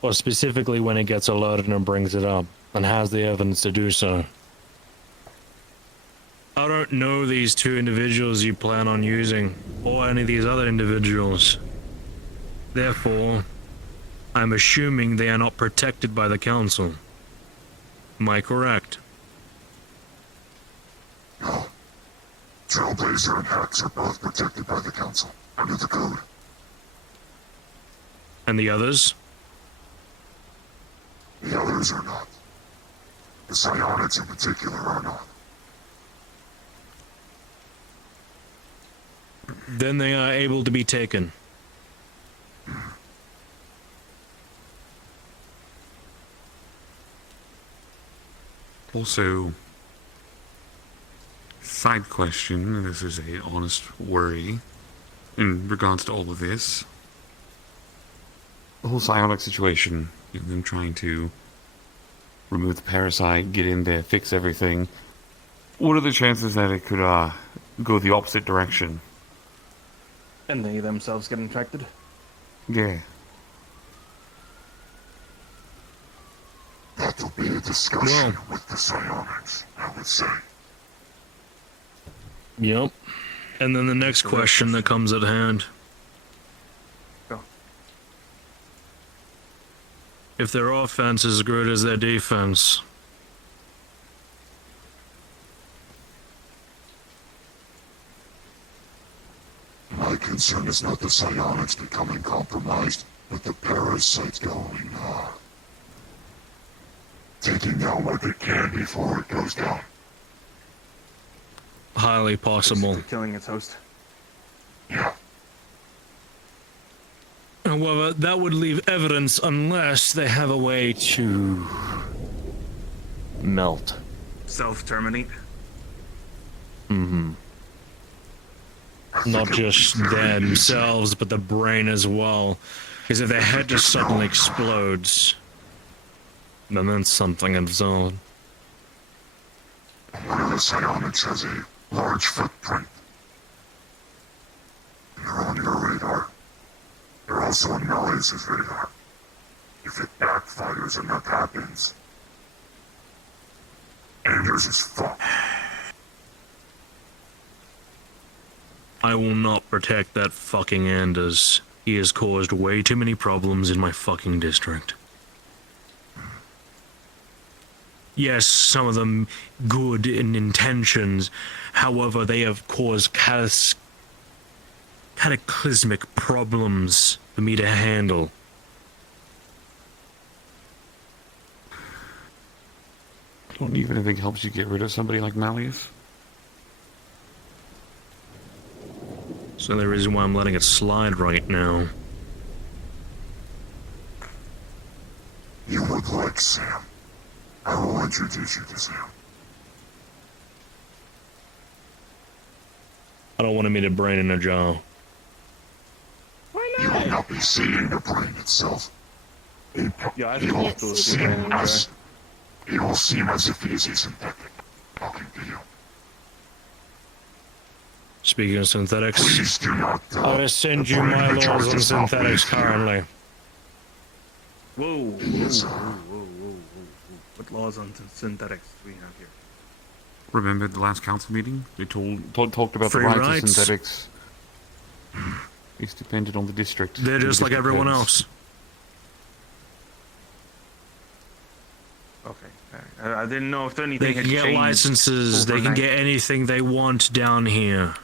Or specifically when it gets alerted and brings it up, and has the evidence to do so? I don't know these two individuals you plan on using, or any of these other individuals. Therefore, I'm assuming they are not protected by the council. Am I correct? No. Trailblazer and Hacks are both protected by the council, under the code. And the others? The others are not. The psionics in particular are not. Then they are able to be taken. Also, side question, and this is a honest worry in regards to all of this. The whole psionic situation, them trying to remove the parasite, get in there, fix everything. What are the chances that it could go the opposite direction? And they themselves get infected? Yeah. That will be a discussion Well. with the psionics, I would say. Yep. And then the next The real question that question. comes at hand. Go. If their offense is as good as their defense, My concern is not the psionics becoming compromised, but the parasite going, taking down what it can before it goes down. highly possible. Basically killing its host. Yeah, However, that would leave evidence unless they have a way to melt. Self-terminate. Mm-hmm. Not just themselves, but the brain as well. Because if their head just suddenly explodes, then that's something of its own. one of the psionics has a large footprint. They're on your radar. They're also on Melius's radar. If it backfires and that happens, Anders is fucked. I will not protect that fucking Anders. He has caused way too many problems in my fucking district. Yes, some of them good in intentions. However, they have caused cataclysmic problems for me to handle. Don't even think helps you get rid of somebody like Malleus. It's the only reason why I'm letting it slide right now. You would like Sam. I will introduce you to Sam. I don't want to meet a brain in a jar. Why You will not? not be seeing the brain itself. Yeah, I It think will Can't see seem the brain. as it will seem as if he is a synthetic talking to you. Speaking of synthetics, Please do not. I will send the you brain my in the chart laws on does not synthetics live here. currently. Whoa, whoa, Yes, whoa, whoa, whoa, whoa. What laws on synthetics do we have here? Remember the last council meeting? They talked about Free the rights rights. of synthetics. It's dependent on the district. They're and the just like district everyone heads. else. Okay, I didn't know if anything They had can get changed licenses, they can overnight. get anything they want down here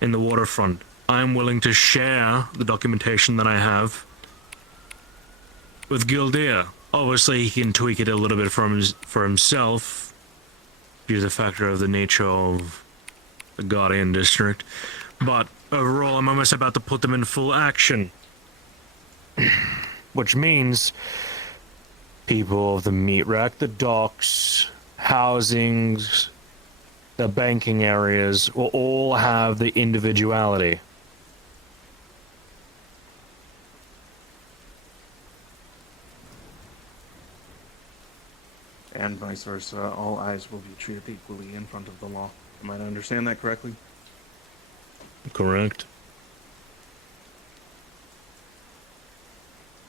in the waterfront. I'm willing to share the documentation that I have with Gildeer. Obviously, he can tweak it a little bit for himself due to the factor of the nature of the Guardian District. But overall, I'm almost about to put them in full action. Which means people of the meat rack, the docks, housings, the banking areas will all have the individuality. And vice versa, all eyes will be treated equally in front of the law. Am I to understand that correctly? Correct.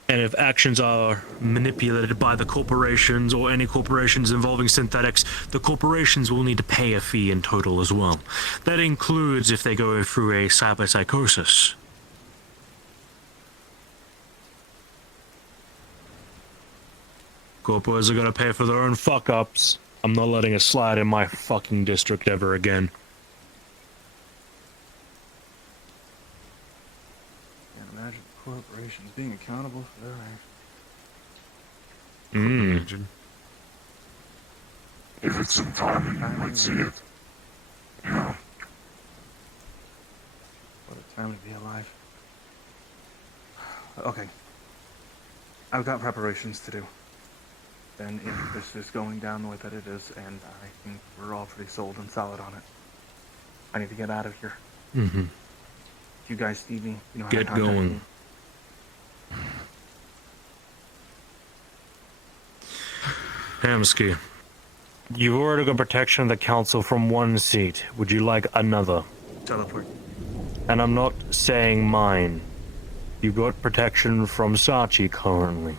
And if actions are manipulated by the corporations or any corporations involving synthetics, the corporations will need to pay a fee in total as well. That includes if they go through a cyberpsychosis. Corporations are gonna pay for their own fuck-ups. I'm not letting it slide in my fucking district ever again. Can't imagine corporations being accountable for their actions. Mmm. If it's some time, you might see it. Yeah. What a time to be alive. Okay. I've got preparations to do. Then if this is going down the way that it is, and I think we're all pretty sold and solid on it, I need to get out of here. Mm-hmm. If you guys need me, you know how Get to contact going. me. Hamsky, you've already got protection of the council from one seat. Would you like another? Teleport. And I'm not saying mine. You got protection from Sachi currently.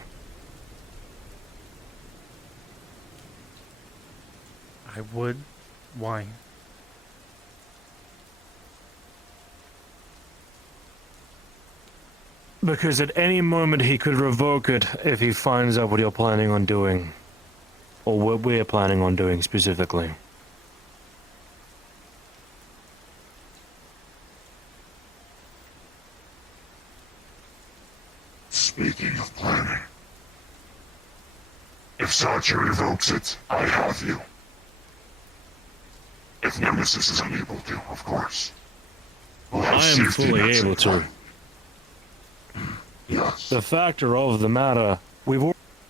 I would. Why? Because at any moment he could revoke it if he finds out what you're planning on doing. Or what we're planning on doing specifically. Speaking of planning, if Sachi revokes it, I have you. If Nemesis is unable to, of course. We'll have I am safety fully nets in able to. play. Yes. The factor of the matter, we've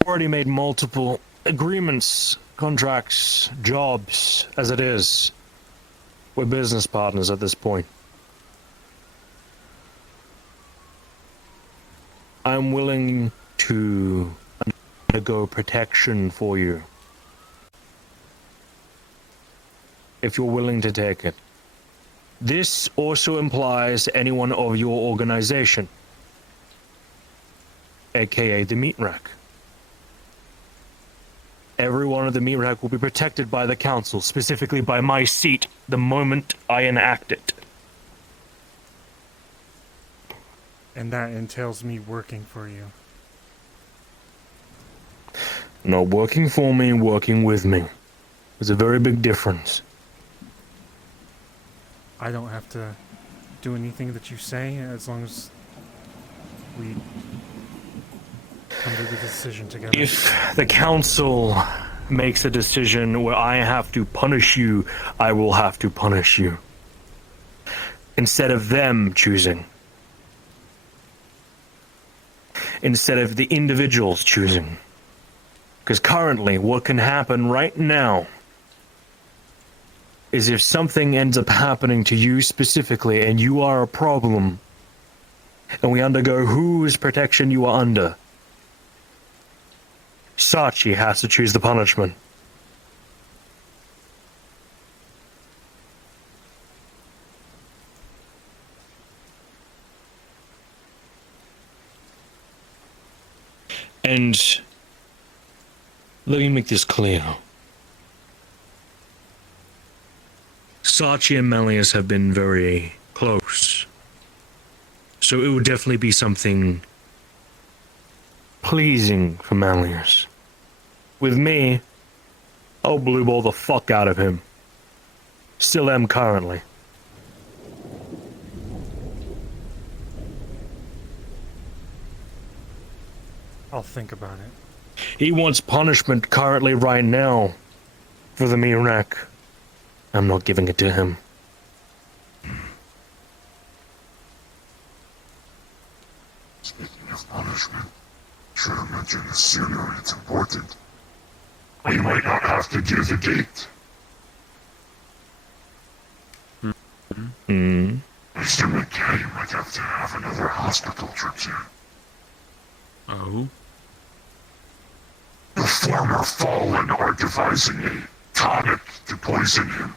already made multiple agreements, contracts, jobs, as it is. We're business partners at this point. I'm willing to undergo protection for you. If you're willing to take it. This also implies anyone of your organization, aka the meat rack. Everyone of the meat rack will be protected by the council, specifically by my seat, the moment I enact it. And that entails me working for you. Not working for me, working with me. There's a very big difference. I don't have to do anything that you say as long as we come to the decision together. If the council makes a decision where I have to punish you, I will have to punish you. Instead of them choosing. Instead of the individuals choosing. Because currently, what can happen right now is if something ends up happening to you specifically and you are a problem, and we undergo whose protection you are under, Sachi has to choose the punishment. And let me make this clear. Sachi and Malleus have been very close. So it would definitely be something pleasing for Malleus. With me, I'll blue ball the fuck out of him. Still am currently. I'll think about it. He wants punishment currently right now for the Mirak. I'm not giving it to him. Speaking of punishment, should have mentioned this sooner. It's important. We might not have to do the gate. Mr. McKay might have to have another hospital trip soon. Oh? The former Fallen are devising a tonic to poison him,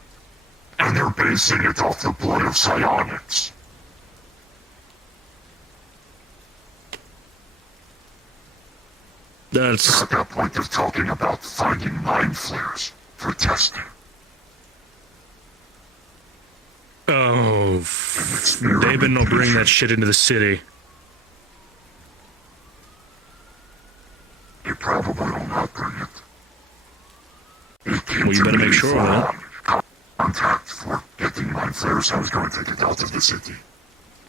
and they're basing it off the blood of psionics. That's... At that point of talking about finding mind flares for testing. Oh, they better not bring that shit into the city. They probably will not bring it. Well, you better make sure of that. Contact for getting mind flares. I was going to take it out of the city.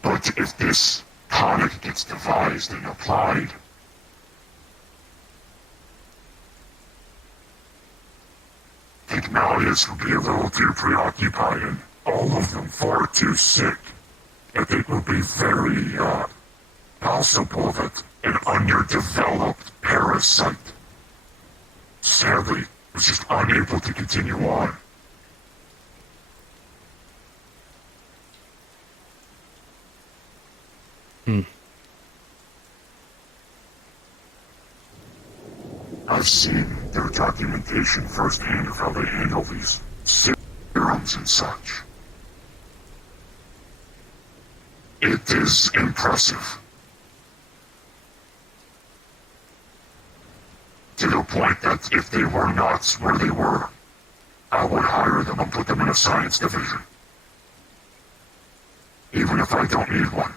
But if this tonic gets devised and applied, I think Malleus will be a little too preoccupied and all of them far too sick. I think it will be very, possible that an underdeveloped parasite sadly was just unable to continue on. I've seen their documentation firsthand of how they handle these serums and such. It is impressive. To the point that if they were not where they were, I would hire them and put them in a science division. Even if I don't need one.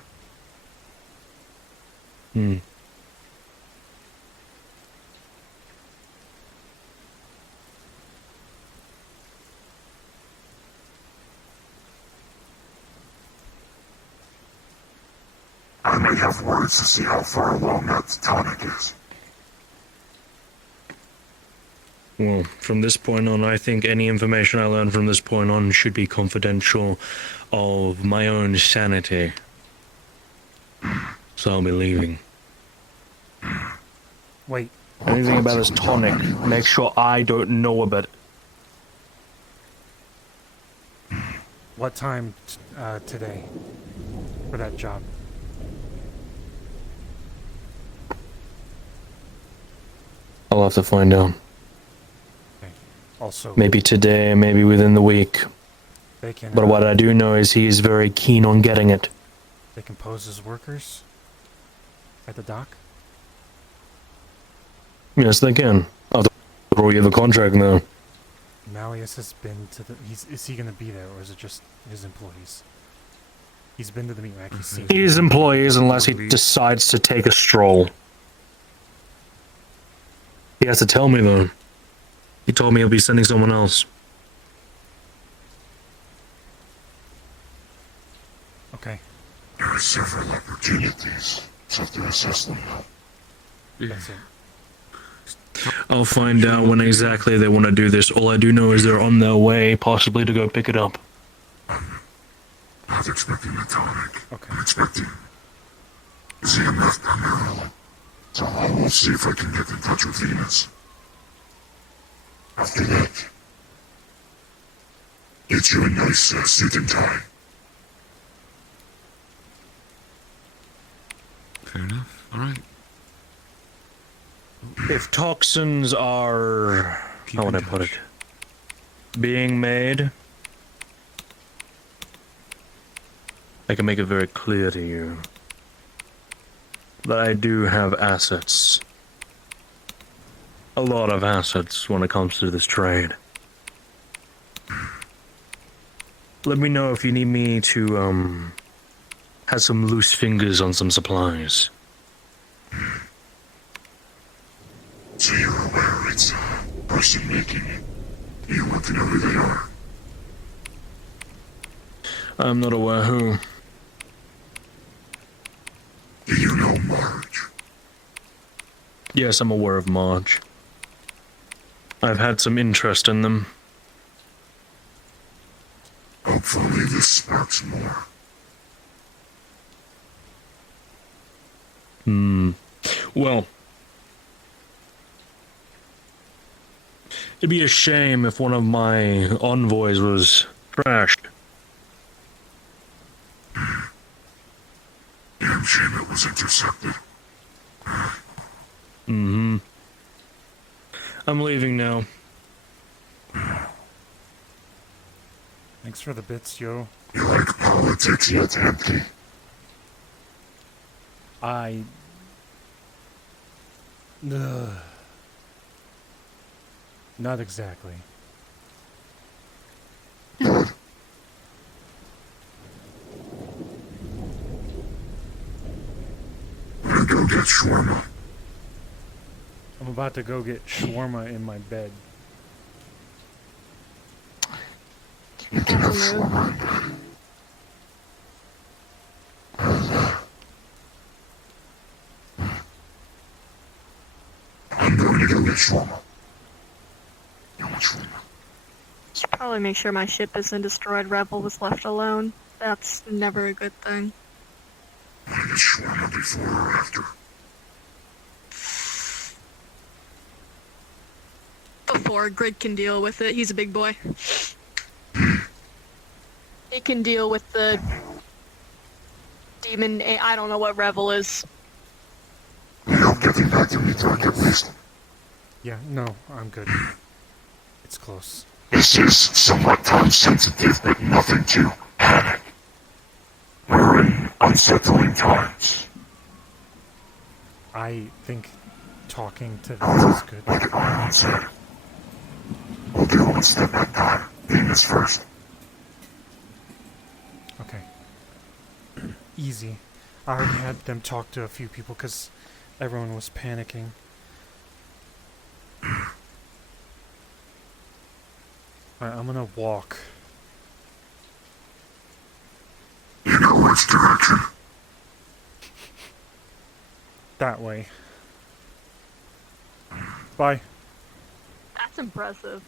I may have words to see how far along that tonic is. Well, from this point on, I think any information I learn from this point on should be confidential of my own sanity. So I'll be leaving. Wait, Anything about this tonic, make sure I don't know about it. what time today for that job? I'll have to find out. Also, Maybe today, maybe within the week. they can. But what I do know is he is very keen on getting it. They can pose as workers at the dock. Yes, they can. I'll have to throw you the contract now. Malleus has been to the. Is he going to be there, or is it just his employees? He's been to the meat rack. He's seen. His employees, unless he decides to take a stroll. He has to tell me, though. He told me he'll be sending someone else. Okay, There are several opportunities. Just have to assess them now. that's it. I'll find out when exactly they want to do this. All I do know is they're on their way, possibly to go pick it up. Not expecting a tonic. Okay. I'm expecting ZMF primarily. So I will see if I can get in touch with Venus. After that, get you a nice suit and tie. Fair enough. All right. If toxins are... Keep how would I in put it? touch. Being made, I can make it very clear to you that I do have assets. A lot of assets when it comes to this trade. Let me know if you need me to, have some loose fingers on some supplies. So you're aware it's a person making it. You want to know who they are. I'm not aware who. Do you know Marge? Yes, I'm aware of Marge. I've had some interest in them. Hopefully this sparks more. Well, it'd be a shame if one of my envoys was trashed. Damn shame it was intercepted. I'm leaving now. Thanks for the bits, Joe. You like politics yet, empty? Not exactly. Good. I'm gonna go get shawarma. I'm about to go get shawarma in my bed. You can have shawarma in bed. I'm going to go get shawarma. You want shawarma? Should probably make sure my ship isn't destroyed. Rebel was left alone. That's never a good thing. Want to get shawarma before or after? Before Grid can deal with it, he's a big boy. He can deal with the demon. I don't know what Rebel is. You don't getting back to me, Doc, at least. Yeah, no, I'm good. It's close. This is somewhat time sensitive, but nothing to panic. We're in unsettling times. I think talking to them is good. Like everyone said. We'll do one step at a time. Venus first. Okay. Easy. I already had them talk to a few people because everyone was panicking. Alright, I'm gonna walk. You know which direction. That way. Bye. That's impressive.